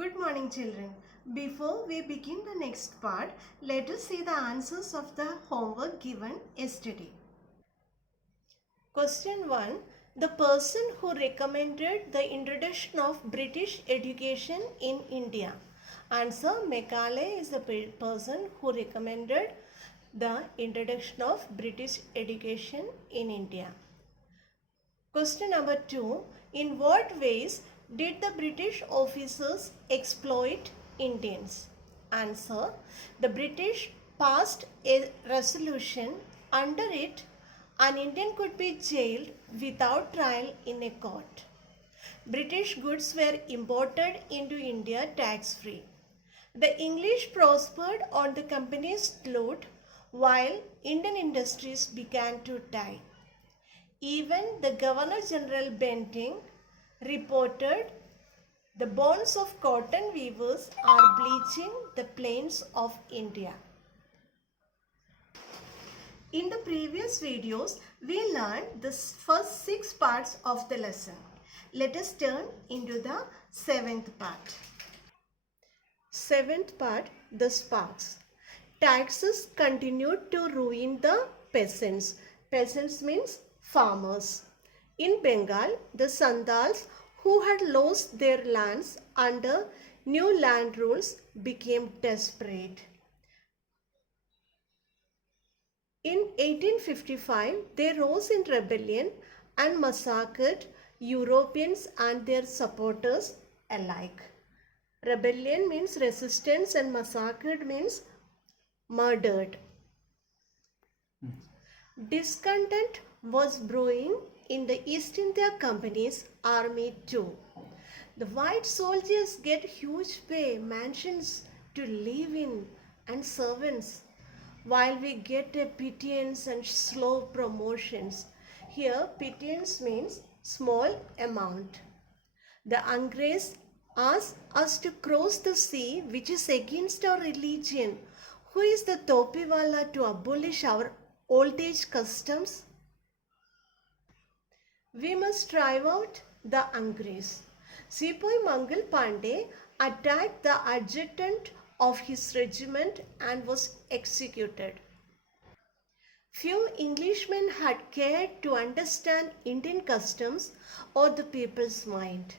Good morning, children. Before we begin the next part, let us see the answers of the homework given yesterday. Question 1. The person who recommended the introduction of British education in India. Answer: Macaulay is the person who recommended the introduction of British education in India. Question number 2. In what ways did the British officers exploit Indians? Answer: the British passed a resolution. Under it, an Indian could be jailed without trial in a court. British goods were imported into India tax-free. The English prospered on the company's loot while Indian industries began to die. Even the Governor General Bentinck reported the bones of cotton weavers are bleaching the plains of India. In the previous videos, we learned the first 6 parts of the lesson. Let us turn into the 7th part. 7th part, the sparks. Taxes continued to ruin the peasants. Peasants means farmers. In Bengal, the Sandals who had lost their lands under new land rules became desperate. In 1855, they rose in rebellion and massacred Europeans and their supporters alike. Rebellion means resistance and massacred means murdered. Discontent was brewing in the East India Company's army too. The white soldiers get huge pay, mansions to live in and servants, while we get a pittance and slow promotions. Here pittance means small amount. The Angrez asked us to cross the sea, which is against our religion. Who is the Topiwala to abolish our old age customs? We must drive out the Angrez. Sepoy Mangal Pandey attacked the adjutant of his regiment and was executed. Few Englishmen had cared to understand Indian customs or the people's mind.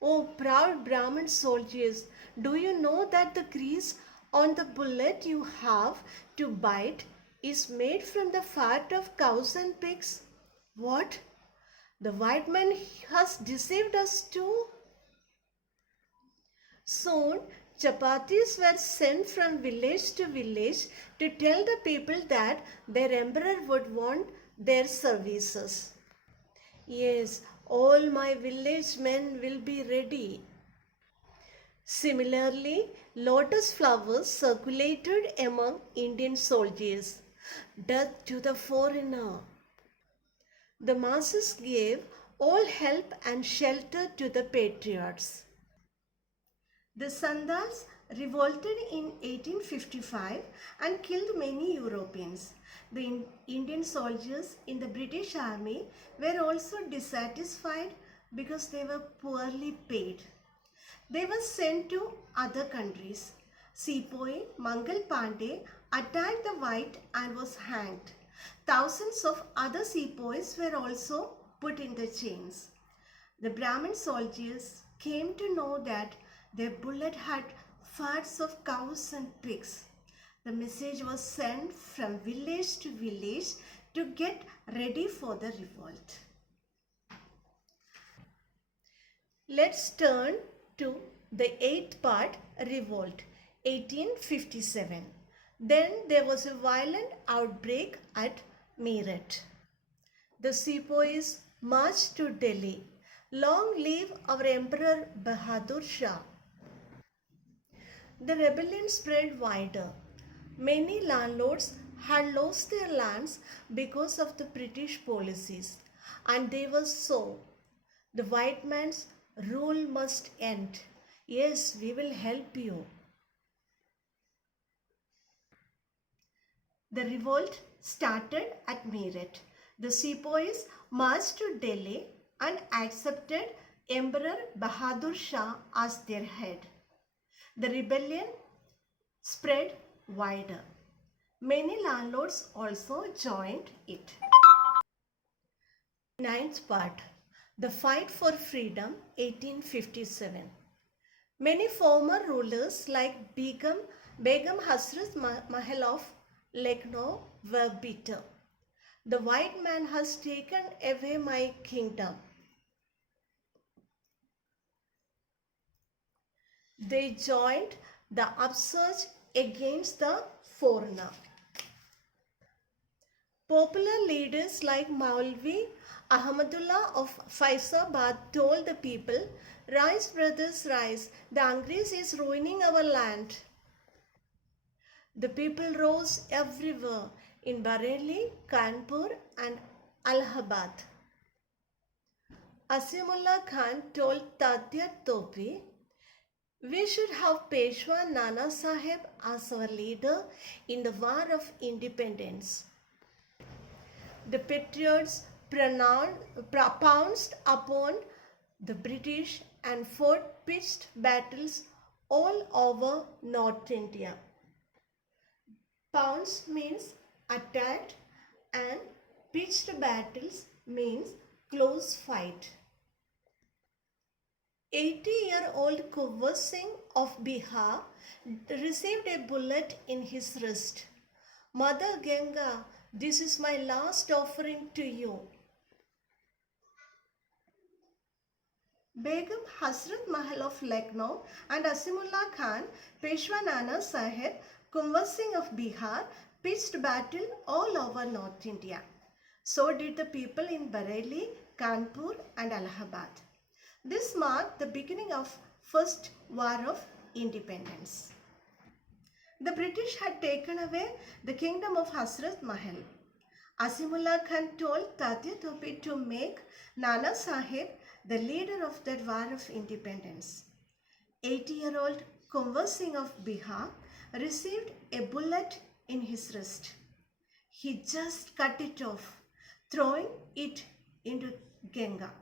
Oh, proud Brahmin soldiers, do you know that the grease on the bullet you have to bite is made from the fat of cows and pigs? What? The white man has deceived us too? Soon, chapatis were sent from village to village to tell the people that their emperor would want their services. Yes, all my village men will be ready. Similarly, lotus flowers circulated among Indian soldiers. Death to the foreigner. The masses gave all help and shelter to the patriots. The Sandals revolted in 1855 and killed many Europeans. The Indian soldiers in the British Army were also dissatisfied because they were poorly paid. They were sent to other countries. Sepoy Mangal Pandey attacked the white and was hanged. Thousands of other sepoys were also put in the chains. The Brahmin soldiers came to know that their bullet had fats of cows and pigs. The message was sent from village to village to get ready for the revolt. Let's turn to the 8th part, revolt, 1857. Then there was a violent outbreak at Meerut. The sepoys marched to Delhi. Long live our Emperor Bahadur Shah. The rebellion spread wider. Many landlords had lost their lands because of the British policies, and they were so. The white man's rule must end. Yes, we will help you. The revolt started at Meerut. The sepoys marched to Delhi and accepted Emperor Bahadur Shah as their head. The rebellion spread wider. Many landlords also joined it. Ninth part, The Fight for Freedom, 1857. Many former rulers like Begum Hasrat Mahal of Lucknow were bitter. The white man has taken away my kingdom. They joined the upsurge against the foreigner. Popular leaders like Maulvi Ahmadullah of Faizabad told the people, "Rise, brothers, rise. The Angrez is ruining our land." The people rose everywhere in Bareilly, Kanpur, and Allahabad. Asimullah Khan told Tatya Topi, "We should have Peshwa Nana Sahib as our leader in the War of Independence." The patriots pounced upon the British and fought pitched battles all over North India. Pounce means attacked and pitched battles means close fight. 80-year-old Kunwar Singh of Bihar received a bullet in his wrist. "Mother Ganga, this is my last offering to you." Begum Hasrat Mahal of Lucknow and Asimullah Khan, Peshwa Nana Sahib, Kunwar Singh of Bihar pitched battle all over North India. So did the people in Bareilly, Kanpur and Allahabad. This marked the beginning of First War of Independence. The British had taken away the kingdom of Hasrat Mahal. Asimullah Khan told Tatya Topi to make Nana Sahib the leader of that War of Independence. 80-year-old Kunwar Singh of Bihar received a bullet in his wrist. He just cut it off, throwing it into Ganga.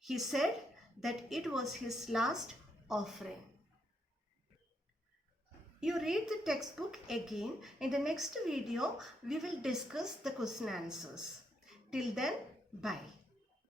He said that it was his last offering. You read the textbook again. In the next video, we will discuss the question answers. Till then, bye.